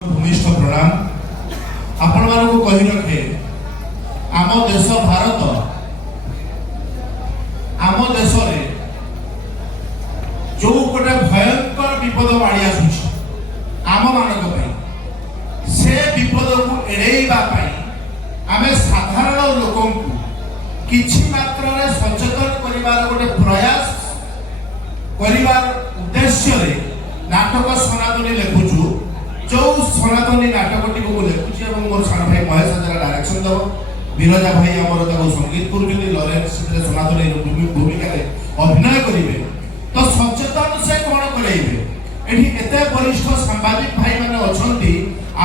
भूमिष्ठ प्रणाम आपण मानक कहि रखे आम देश भारत आम देश रे जो गोटे भयंकर विपद माड़ी आसुछि आम मानक पई से विपद को एड़ेइबा पई आमे साधारण लोकन को किछि मात्रा रे सचेतन करिवार गोटे प्रयास करिवार उद्देश्य रे नाटक सनातनी लेखुछु जो सनातनी नाटकटी को लेखुछि एवं मोर सारा भाई महेश हजारा डायरेक्शन दब विरजा भाई हमर ताको संगीत पुरकिनी लॉरेंस से सनातनी भूमिका रे अभिनय करिवे तो सचेतन से कोन करैबे एठी एते वरिष्ठ सांबादिक भाई माने अछंती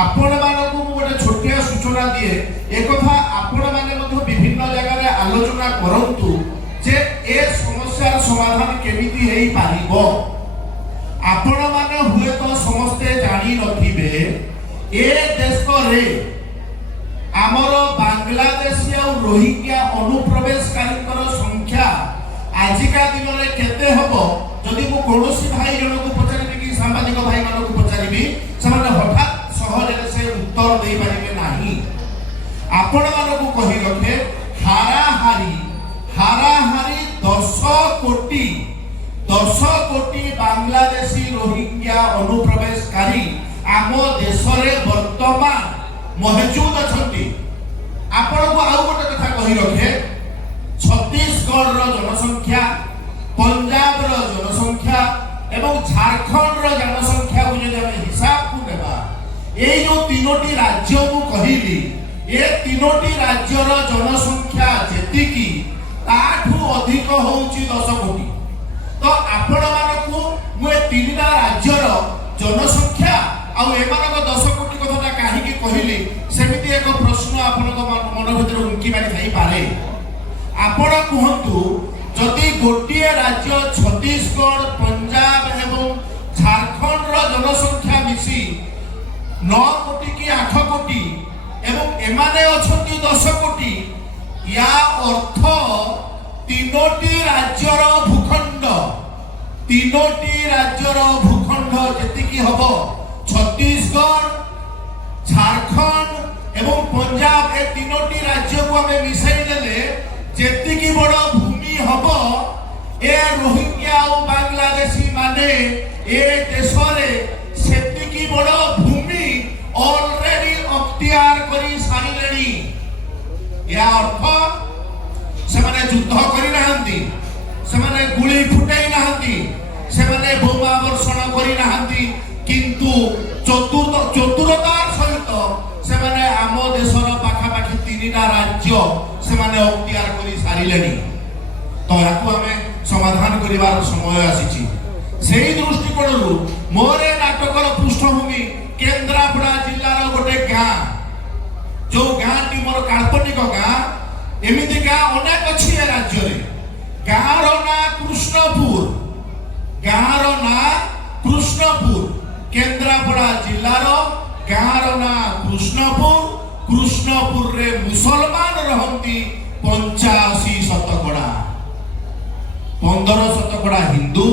आपण मानको गोटे छोटिया सूचना दिए एक कथा आपण माने मध्य विभिन्न जगह रे आलोचना करंतु जे ए समस्यार समाधान केमिति हेई पारिबो आपण माने हुए तो समस्ते जानी रखिबे ए देश रे आमर बांग्लादेशी और रोहिंग्या अनुप्रवेशकारी संख्या आजिका दिन में केते हबो जदि मु कोनोसी भाई जन को पचारिबी कि सांबादिक भाई मान को पचारिबी से हठात सहज से उत्तर दे पारिबे नाही आपण मान को कहि रखे हाराहारी 10 कोटी बांग्लादेशी रोहिंग्या अनुप्रवेशकारी आम देश रे वर्तमान मौजूद अछंती आपण को आउ गोटे कथा कहि रखे छत्तीसगढ़ रो जनसंख्या पंजाब रो जनसंख्या एवं झारखंड रो जनसंख्या को जे हम हिसाब को नेबा ए जो तीनोटी राज्य को कहिली ए तीनोटी राज्य रो जनसंख्या जेति की ताठू अधिक होउची 10 कोटी तो आपण मानकू मु तीनटा राज्य रो जनसंख्या आ एमानक 10 कोटी कथा काहे की कहिली सेमिति एक प्रश्न आपण को मन भीतर उनकी मारी थाई पारे आपण कहंतु जदि गोटिए राज्य छत्तीसगढ़ पंजाब एवं झारखंड रो जनसंख्या मिसी 9 कोटी की 8 कोटी एवं एमाने अछंती 10 कोटी या अर्थ तीनोटी राज्यर भूखंड जेतिकी हबो छत्तीसगढ़ झारखंड एवं पंजाब ए तीनोटी राज्य को हमें मिसाई देले जेतिकी बड़ भूमि हबो ए रोहिंग्या और बांग्लादेशी माने ए देश रे सेतिकी बड़ भूमि ऑलरेडी अख्तियार करी सारिलेनी या अर्थ से माने युद्ध करी नाहंती से माने गुली फुटाई नाहंती से माने बोमा वर्षण करी नाहंती किंतु चतुरतार सहित से माने आम देशर पाखा पाखी 3टा राज्य से माने अख्तियार करी सारिलेनी तो याकू हमें समाधान करिवार समय आसीची सेही दृष्टिकोणरू मोरे नाटकर पृष्ठभूमि केंद्रापड़ा जिल्लार गोटे गाँ जो गाँटी मोर काल्पनिक गाँ एमिति गाँ अनेक अच्छी है राज्य रे गाँर ना कृष्णपुर केंद्रापड़ा जिल्लार गाँर ना कृष्णपुर रे मुसलमान रहंती 85 शतकड़ा 15 शतकड़ा हिंदू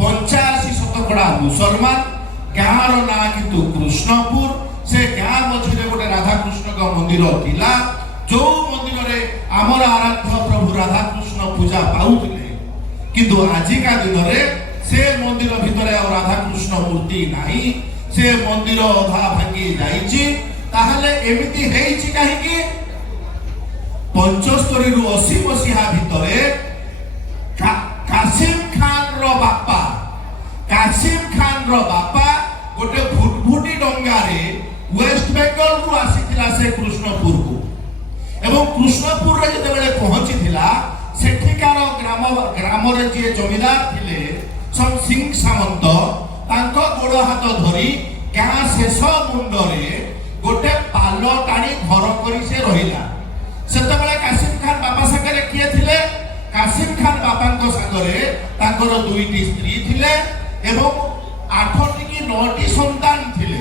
85 शतकड़ा मुसलमान गाँर ना किंतु कृष्णपुर से गाँ मझे गोटे राधा कृष्ण का मंदिर थिला जो मंदिर रे आमर आराध्य प्रभु राधा कृष्ण पूजा पाउथिले किंतु आजिका दिन रे से मंदिर भितरे और राधा कृष्ण मूर्ति नाही से मंदिर अधा भांगी जाईची ताहले एमिति हेईची काहे कि 75 रु 80 मसीहा भितरे कासिम खान रो बापा गोटे भुटभुटी डंगा रे वेस्ट बेंगल रु आसीथिला से कृष्णपुर को एवं कृष्णपुर रे जते बेले पहुंची थिला सेठिकार ग्राम रे जे जमीदार थिले सम सिंह सामंत तांको गोड़ हाथ धरी गाँ शेष मुंड रे गोटे पाल टाणी घर करी से रहिला सेते बेले कासिम खान बापा संगे किए थिले कासिम खान बापा संगे तांकर 2टी स्त्री थिले एवं 8टी की 9टी संतान थिले